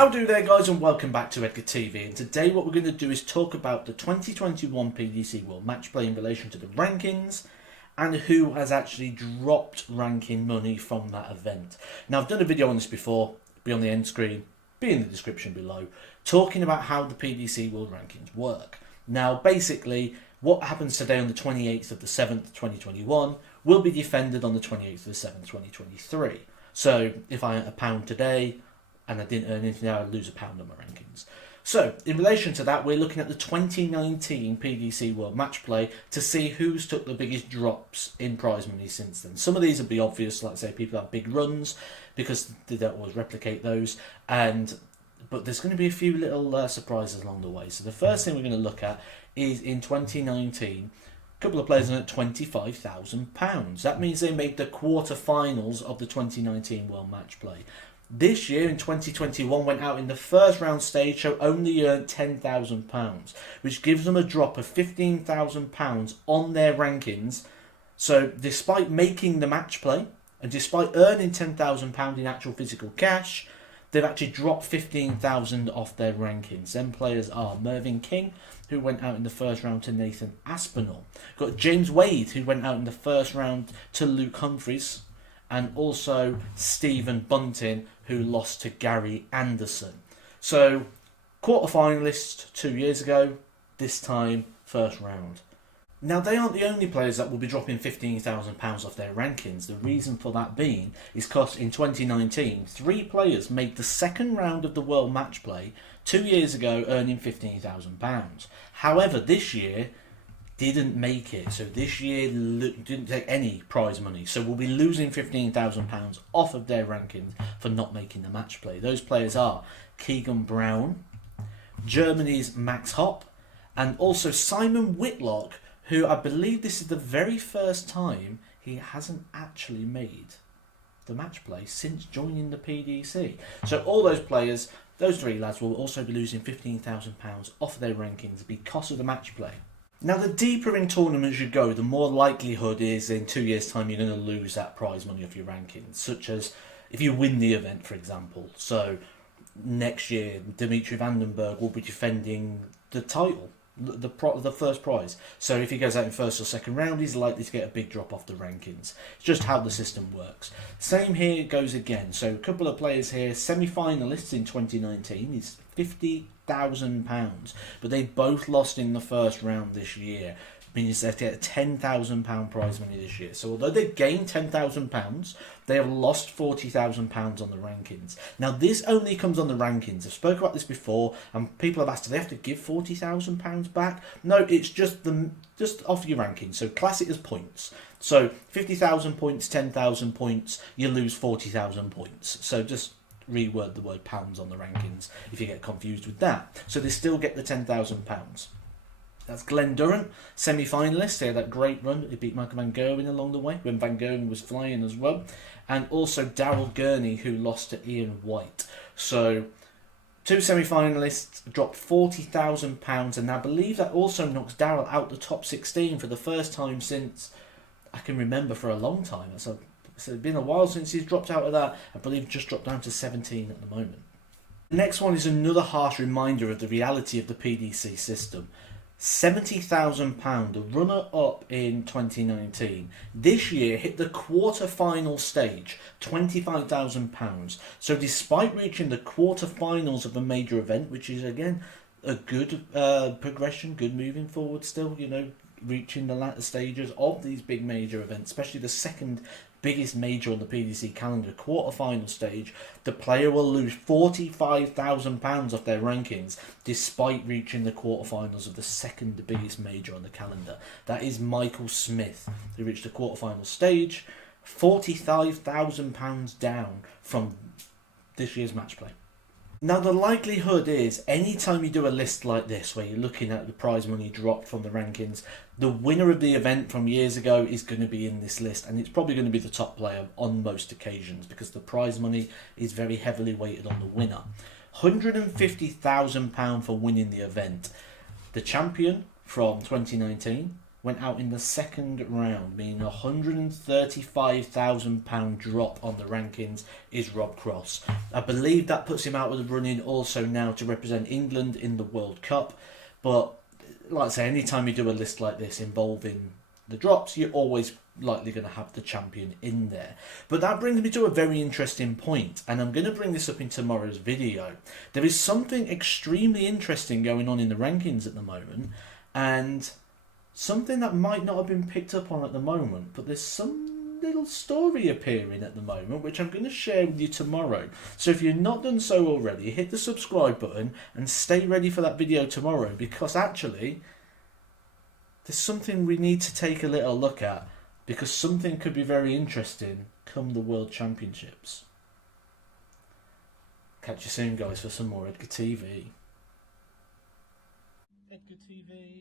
How do there, guys, and welcome back to Edgar TV. And today what we're going to do is talk about the 2021 PDC World Matchplay in relation to the rankings and who has actually dropped ranking money from that event. Now, I've done a video on this before, be on the end screen, be in the description below, talking about how the PDC World Rankings work. Now, basically, what happens today on the 28th of the 7th, 2021 will be defended on the 28th of the 7th, 2023. So, if I earn £1 today, and I didn't earn anything now, I'd lose £1 on my rankings. So, in relation to that, we're looking at the 2019 PDC World Matchplay to see who's took the biggest drops in prize money since then. Some of these will be obvious, like say people have big runs, because they don't always replicate those, but there's going to be a few little surprises along the way. So the first thing we're going to look at is in 2019, a couple of players earned £25,000. That means they made the quarterfinals of the 2019 World Matchplay. This year, in 2021, went out in the first round stage, so only earned £10,000, which gives them a drop of £15,000 on their rankings. So, despite making the match play, and despite earning £10,000 in actual physical cash, they've actually dropped £15,000 off their rankings. Them players are Mervyn King, who went out in the first round to Nathan Aspinall. Got James Wade, who went out in the first round to Luke Humphries. And also Stephen Bunting, who lost to Gary Anderson. So, quarterfinalists 2 years ago, this time first round. Now, they aren't the only players that will be dropping £15,000 off their rankings. The reason for that being is because in 2019, 3 players made the second round of the World Matchplay 2 years ago, earning £15,000. However, this year didn't make it, so this year didn't take any prize money, so we'll be losing £15,000 off of their rankings for not making the match play. Those players are Keegan Brown, Germany's Max Hopp, and also Simon Whitlock, who I believe this is the very first time he hasn't actually made the match play since joining the PDC. So all those players, those 3 lads, will also be losing £15,000 off their rankings because of the match play. Now, the deeper in tournaments you go, the more likelihood is in 2 years' time you're going to lose that prize money off your rankings, such as if you win the event, for example. So, next year, Dimitri Vandenberg will be defending the title, the first prize. So, if he goes out in first or second round, he's likely to get a big drop off the rankings. It's just how the system works. Same here goes again. So, a couple of players here, semi-finalists in 2019, is £50,000, but they both lost in the first round this year, meaning they get a £10,000 prize money this year. So although they gained £10,000, they have lost £40,000 on the rankings. Now, this only comes on the rankings. I've spoken about this before, and people have asked, do they have to give £40,000 back? No, it's just off your rankings. So class it as points. So 50,000 points, 10,000 points, you lose 40,000 points. So just reword the word pounds on the rankings if you get confused with that. So they still get the £10,000. That's Glenn Durrant, semi-finalist. He had that great run. He beat Michael Van Gerwen along the way when Van Gerwen was flying as well. And also Daryl Gurney, who lost to Ian White. So 2 semi-finalists dropped £40,000, and I believe that also knocks Daryl out the top 16 for the first time since I can remember, for a long time. So it's been a while since he's dropped out of that. I believe just dropped down to 17 at the moment. The next one is another harsh reminder of the reality of the PDC system. £70,000, the runner-up in 2019. This year hit the quarter-final stage, £25,000. So despite reaching the quarter-finals of a major event, which is again a good progression, good moving forward still, you know, reaching the latter stages of these big major events, especially the second biggest major on the PDC calendar, quarter-final stage, the player will lose £45,000 off their rankings despite reaching the quarterfinals of the second biggest major on the calendar. That is Michael Smith, who reached the quarter-final stage, £45,000 down from this year's match play. Now, the likelihood is, anytime you do a list like this, where you're looking at the prize money dropped from the rankings, the winner of the event from years ago is going to be in this list, and it's probably going to be the top player on most occasions, because the prize money is very heavily weighted on the winner. £150,000 for winning the event. The champion from 2019 went out in the second round, meaning a £135,000 drop on the rankings, is Rob Cross. I believe that puts him out of the running also now to represent England in the World Cup. But like I say, anytime you do a list like this involving the drops, you're always likely going to have the champion in there. But that brings me to a very interesting point, and I'm going to bring this up in tomorrow's video. There is something extremely interesting going on in the rankings at the moment, and something that might not have been picked up on at the moment, but there's some little story appearing at the moment which I'm going to share with you tomorrow. So if you've not done so already, hit the subscribe button and stay ready for that video tomorrow, because actually there's something we need to take a little look at, because something could be very interesting come the World Championships. Catch you soon, guys, for some more Edgar TV. Edgar TV.